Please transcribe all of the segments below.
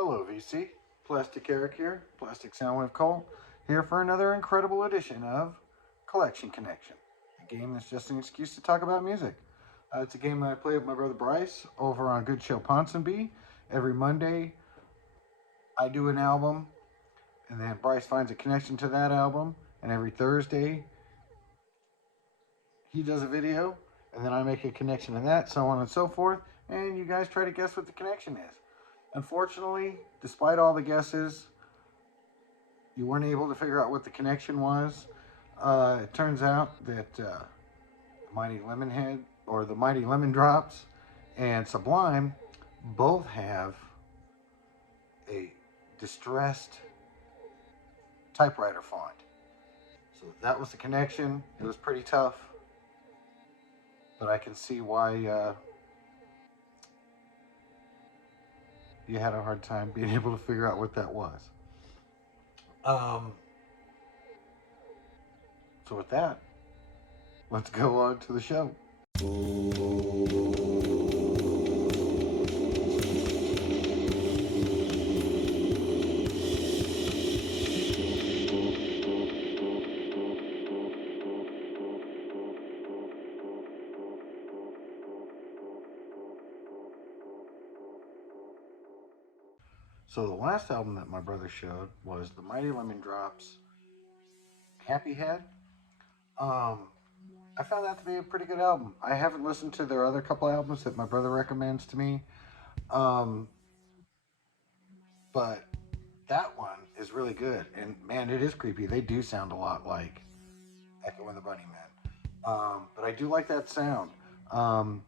Hello VC, Plastic Eric here, Plastic Soundwave Cole, here for another incredible edition of Collection Connection, a game that's just an excuse to talk about music. It's a game that I play with my brother Bryce over on Good Show Ponsonby. Every Monday, I do an album, and then Bryce finds a connection to that album, and every Thursday, he does a video, and then I make a connection to that, so on and so forth, and you guys try to guess what the connection is. Unfortunately, despite all the guesses, you weren't able to figure out what the connection was. It turns out that Mighty Lemonhead, or the Mighty Lemon Drops, and Sublime both have a distressed typewriter font. So that was the connection. It was pretty tough, but I can see why you had a hard time being able to figure out what that was. So with that, let's go on to the show. So the last album that my brother showed was the Mighty Lemon Drops Happy Head. I found that to be a pretty good album. I haven't listened to their other couple albums that my brother recommends to me. But that one is really good. And man, it is creepy. They do sound a lot like Echo and the Bunnymen. But I do like that sound.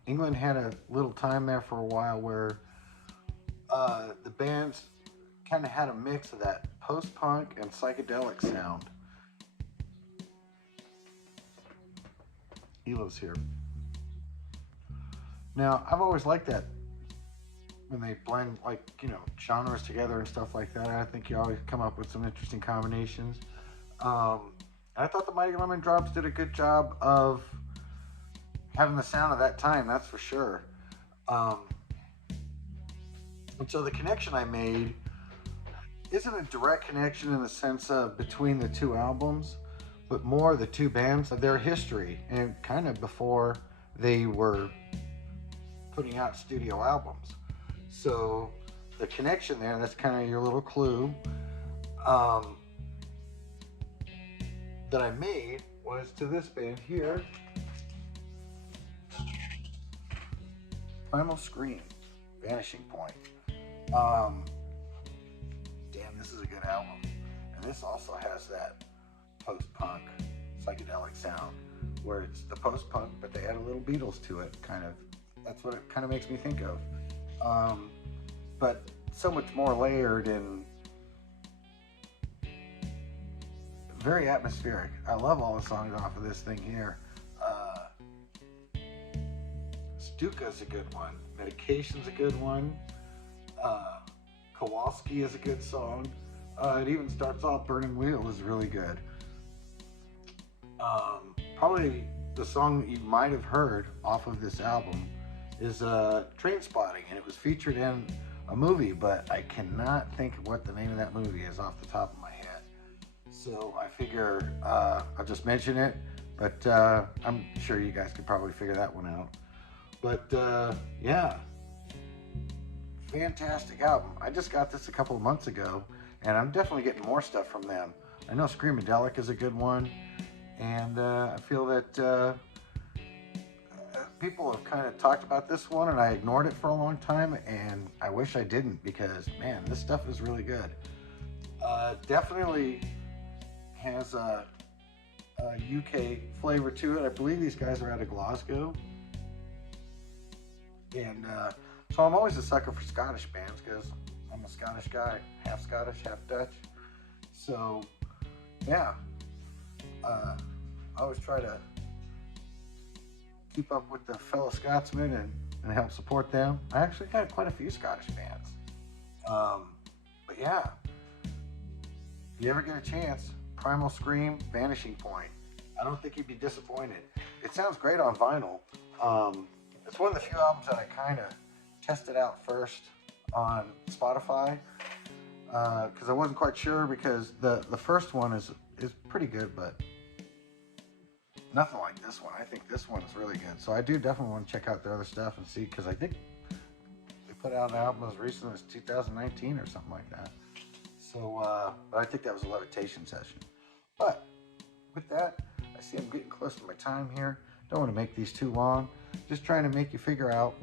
England had a little time there for a while where the bands kind of had a mix of that post-punk and psychedelic sound. Elo's here. Now, I've always liked that when they blend, like, genres together and stuff like that. I think you always come up with some interesting combinations. I thought the Mighty Lemon Drops did a good job of having the sound of that time, that's for sure. And so the connection I made isn't a direct connection in the sense of between the two albums, but more the two bands, their history, and kind of before they were putting out studio albums. So the connection there, that's kind of your little clue that I made was to this band here, Primal Scream, Vanishing Point. Damn, this is a good album. And this also has that post-punk psychedelic sound where it's the post-punk, but they add a little Beatles to it, kind of. That's what it kind of makes me think of. But so much more layered and very atmospheric. I love all the songs off of this thing here. Stuka's a good one. Medication's a good one. Kowalski is a good song. It even starts off, Burning Wheel is really good. Probably the song that you might have heard off of this album is Train Spotting, and it was featured in a movie, but I cannot think of what the name of that movie is off the top of my head. So I figure I'll just mention it, but I'm sure you guys could probably figure that one out. But yeah, fantastic album. I just got this a couple of months ago, and I'm definitely getting more stuff from them. I know Screamadelic is a good one, and I feel that people have kind of talked about this one, and I ignored it for a long time, and I wish I didn't, because man, this stuff is really good. Definitely has a UK flavor to it. I believe these guys are out of Glasgow, and so I'm always a sucker for Scottish bands because I'm a Scottish guy, half Scottish, half Dutch. So yeah, I always try to keep up with the fellow Scotsmen and help support them. I actually got quite a few Scottish bands. But yeah, if you ever get a chance, Primal Scream, Vanishing Point. I don't think you'd be disappointed. It sounds great on vinyl. It's one of the few albums that I kind of tested out first on Spotify because I wasn't quite sure, because the first one is pretty good, but nothing like this one. I think this one is really good. So I do definitely want to check out their other stuff and see, because I think they put out an album as recent as 2019 or something like that. So, but I think that was a Levitation session. But with that, I see I'm getting close to my time here. Don't want to make these too long. Just trying to make you figure out